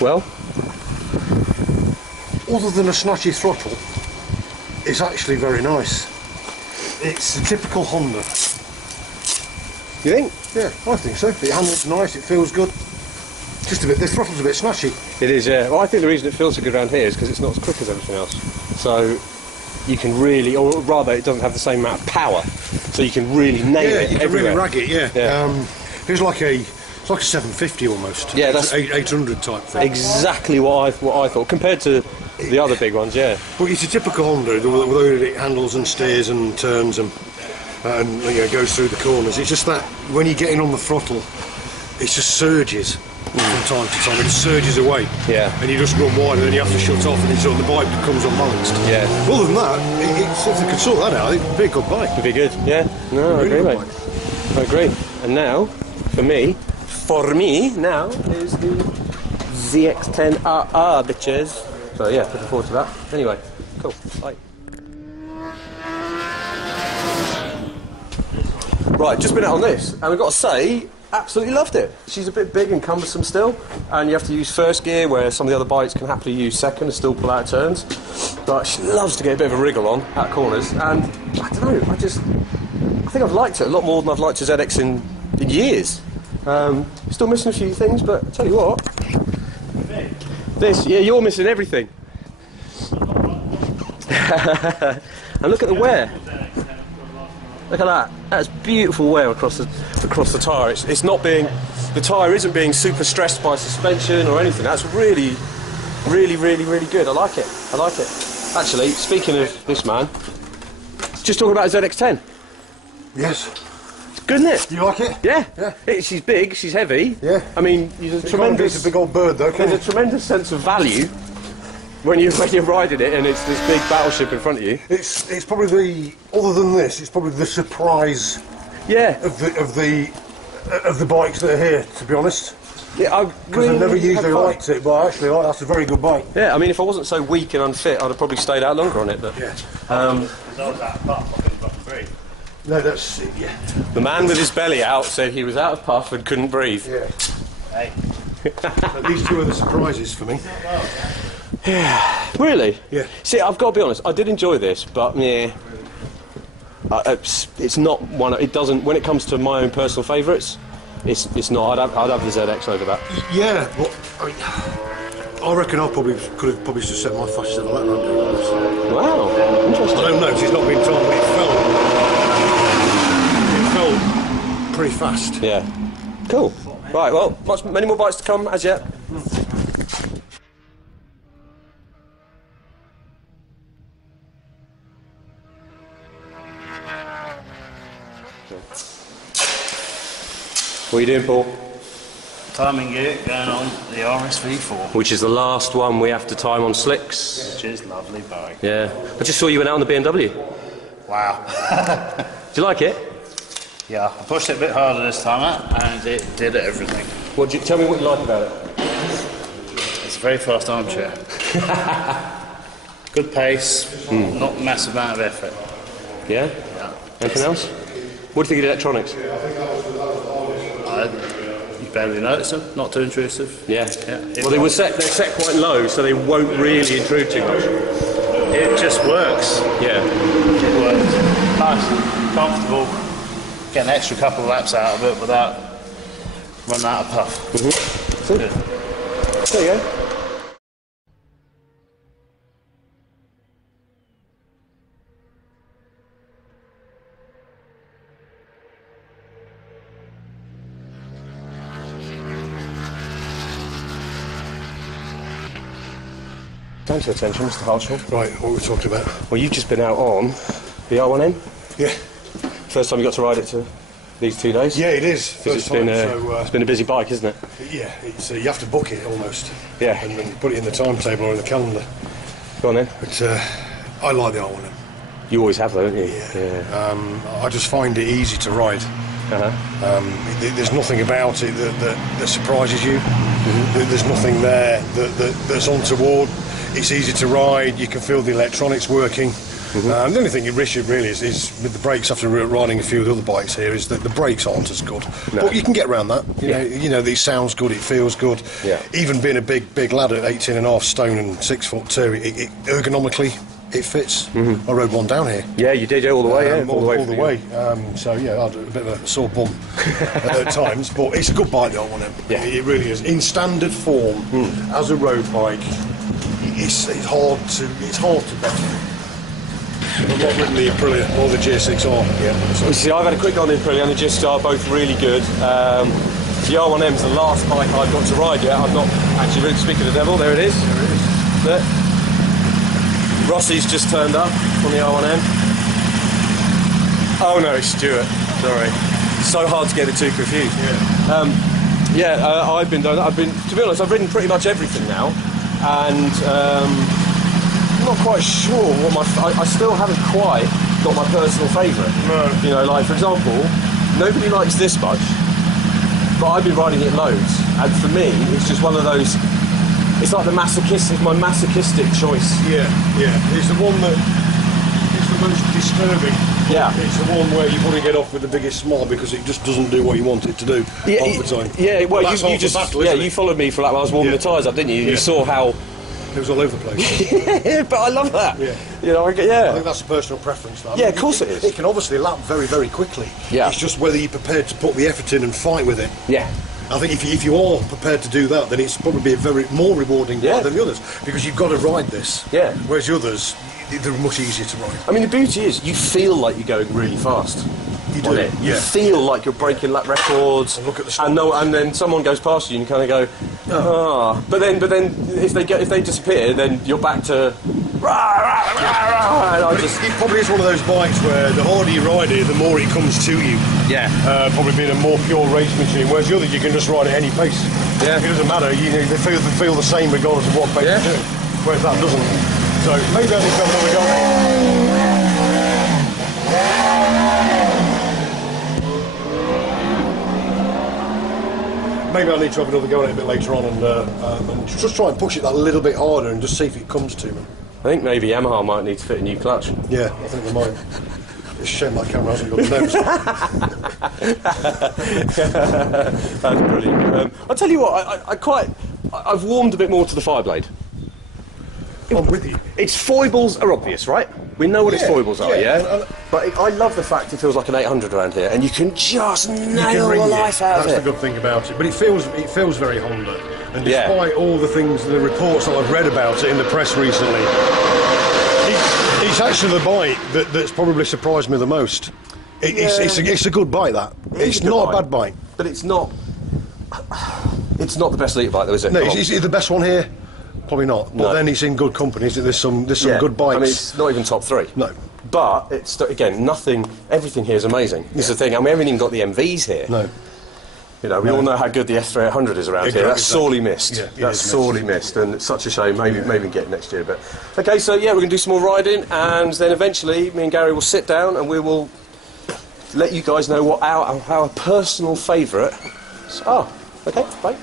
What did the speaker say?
Well, other than a snatchy throttle, it's actually very nice. It's a typical Honda. you think? Yeah, I think so. It handles nice, it feels good. Just a bit, the throttle's a bit snatchy. It is, yeah. Well, I think the reason it feels so good around here is because it's not as quick as everything else. So you can really, or rather, it doesn't have the same amount of power. So you can really nail it you can everywhere. really rag it, yeah. It's like a 750 almost. Yeah, that's 800 type thing. Exactly what I thought, compared to the other big ones, yeah. But it's a typical Honda, with the way it handles and steers and turns and you know, goes through the corners. It's just that when you're getting on the throttle, it just surges from time to time. It just surges away. Yeah. And you just run wide, and then you have to shut off, and the bike becomes unbalanced. Yeah. Other than that, if they could sort that out, it'd be a good bike. It'd be good, yeah. No, I agree, mate. I agree. And now, for me now is the ZX-10RR, bitches. So yeah, looking forward to that. Anyway, cool. Bye. Right, just been out on this, and I've got to say, absolutely loved it. She's a bit big and cumbersome still, and you have to use first gear, where some of the other bikes can happily use second and still pull out turns. But she loves to get a bit of a wriggle on at corners, and I don't know, I think I've liked it a lot more than I've liked a ZX in years. Still missing a few things, but I tell you what, this, yeah, you're missing everything. And look at the wear. Look at that. That's beautiful wear across the tyre. It's not being, the tyre isn't being super stressed by suspension or anything. That's really good. I like it. I like it. Actually, speaking of this man, just talking about ZX-10. Yes. It's good, isn't it? Do you like it? Yeah. Yeah. She's big. She's heavy. Yeah. I mean, there's a tremendous. It's a big old bird, though. There's a tremendous sense of value when you're riding it, and it's this big battleship in front of you. It's probably the, other than this, it's probably the surprise. Yeah. Of the bikes that are here, to be honest. Yeah, because I never usually liked it, but actually, that's a very good bike. Yeah, I mean, if I wasn't so weak and unfit, I'd have probably stayed out longer on it. But yeah. No, that's yeah. The man with his belly out said he was out of puff and couldn't breathe. Yeah. Hey. These two are the surprises for me. Yeah. Really? Yeah. See, I've got to be honest. I did enjoy this, but yeah, it's not one. It doesn't. When it comes to my own personal favourites, it's not. I'd have the ZX over that. Yeah. Well, I reckon I could have just set my fastest ever lap round doing this. Wow. Interesting. I don't know. 'Cause it's not been time, but it felt pretty fast. Yeah. Cool. Right. Well, many more bikes to come as yet. What are you doing, Paul? Timing gear going on the RSV4. Which is the last one we have to time on slicks. Which is lovely bike. Yeah. I just saw you went out on the BMW. Wow. Do you like it? Yeah, I pushed it a bit harder this time out, and it did everything. Tell me what you like about it. It's a very fast armchair. Good pace, not a massive amount of effort. Yeah? Yeah. Anything else? What do you think of the electronics? You barely notice them, not too intrusive. Yeah. Well, they're set quite low, so they won't really intrude too much. It just works. Yeah. It works. Nice, comfortable. Get an extra couple of laps out of it without running out of puff. Mm-hmm. Good. There you go. Thanks for your attention, Mr. Harshall. Right, what were we talking about? Well, you've just been out on the R1M. Yeah. First time you got to ride it these 2 days? Yeah, it is. It's been a busy bike, isn't it? Yeah, you have to book it almost. Yeah. And then put it in the timetable or in the calendar. Go on then. But I like the R1M. You always have, though, don't you? Yeah. I just find it easy to ride. There's nothing about it that surprises you. Mm-hmm. There's nothing there that's untoward. It's easy to ride. You can feel the electronics working. The only thing you wish it really is with the brakes, after riding a few of the other bikes here, is that the brakes aren't as good. No. But you can get around that. You know, it sounds good, it feels good. Yeah. Even being a big lad at 18.5 stone and 6'2", it ergonomically, it fits. I rode one down here. Yeah, you did, all the way, all the way. So yeah, I had a bit of a sore bum at times, but it's a good bike, the R1M. Yeah. It really is. In standard form, as a road bike, it's hard to better. I've not ridden the Aprilia or the GSX-R. Yeah. So. You see, I've had a quick go on the Aprilia and the GSX-R, both really good. The R1M's the last bike I've got to ride yet. I've not actually ridden. Speaking of the devil, there it is. There. Rossi's just turned up on the R1M. Oh no, it's Stuart. Sorry. So hard to get the two confused. Yeah. I've been doing that. To be honest, I've ridden pretty much everything now, and I'm not quite sure what I still haven't quite got my personal favourite. No. You know, like for example, nobody likes this much, but I've been riding it loads, and for me, it's just one of those. It's like my masochistic choice. Yeah. It's the one that is the most disturbing. Yeah. It's the one where you probably get off with the biggest smile because it just doesn't do what you want it to do half the time. Yeah, well, that's you just battle, you followed me for like when I was warming the tyres up, didn't you? You saw how it was all over the place. Yeah, but I love that. Yeah. You know, I think that's a personal preference. That. Yeah, of course it is. It can obviously lap very, very quickly. Yeah. It's just whether you're prepared to put the effort in and fight with it. Yeah. I think if you are prepared to do that, then it's probably a very more rewarding bike than the others, because you've got to ride this. Yeah. Whereas the others, they're much easier to ride. I mean, the beauty is you feel like you're going really fast. You do. It. You Yeah. feel like you're breaking lap records. And look at the and then someone goes past you and you kind of go, But then if they disappear, then you're back to. And I just. It probably is one of those bikes where the harder you ride it, the more it comes to you. Yeah. Probably being a more pure race machine. Whereas the other, you can just ride at any pace. Yeah. It doesn't matter. They feel the same regardless of what pace you do. Whereas that doesn't. So maybe I need to have another go. Maybe I need to have another go at it a bit later on and just try and push it that little bit harder and just see if it comes to me. I think maybe Yamaha might need to fit a new clutch. Yeah, I think they might. It's a shame that camera hasn't got the nose. That's brilliant. I'll tell you what, I've warmed a bit more to the Fireblade. I'm with you. Its foibles are obvious, right? We know what its foibles are, yeah? But I love the fact it feels like an 800 around here, and you can just nail the life out of it. That's the good thing about it. But it feels very Honda. And despite all the things, the reports that I've read about it in the press recently, it's actually the bike that's probably surprised me the most. It's a good bike, that. It's not a bad bike. But it's not the best liter bike, though, is it? No, is it the best one here? Probably not. But then it's in good company. There's some good bikes. I mean, it's not even top three. No. But it's again everything here is amazing. This is the thing. I mean, we haven't even got the MVs here. No. You know, we all know how good the S3800 is around here. That's sorely missed. Yeah, that's sorely missed, and it's such a shame. Maybe we can get it next year. But okay, so yeah, we're going to do some more riding, and then eventually me and Gary will sit down and we will let you guys know what our personal favourite. Oh, okay, bye.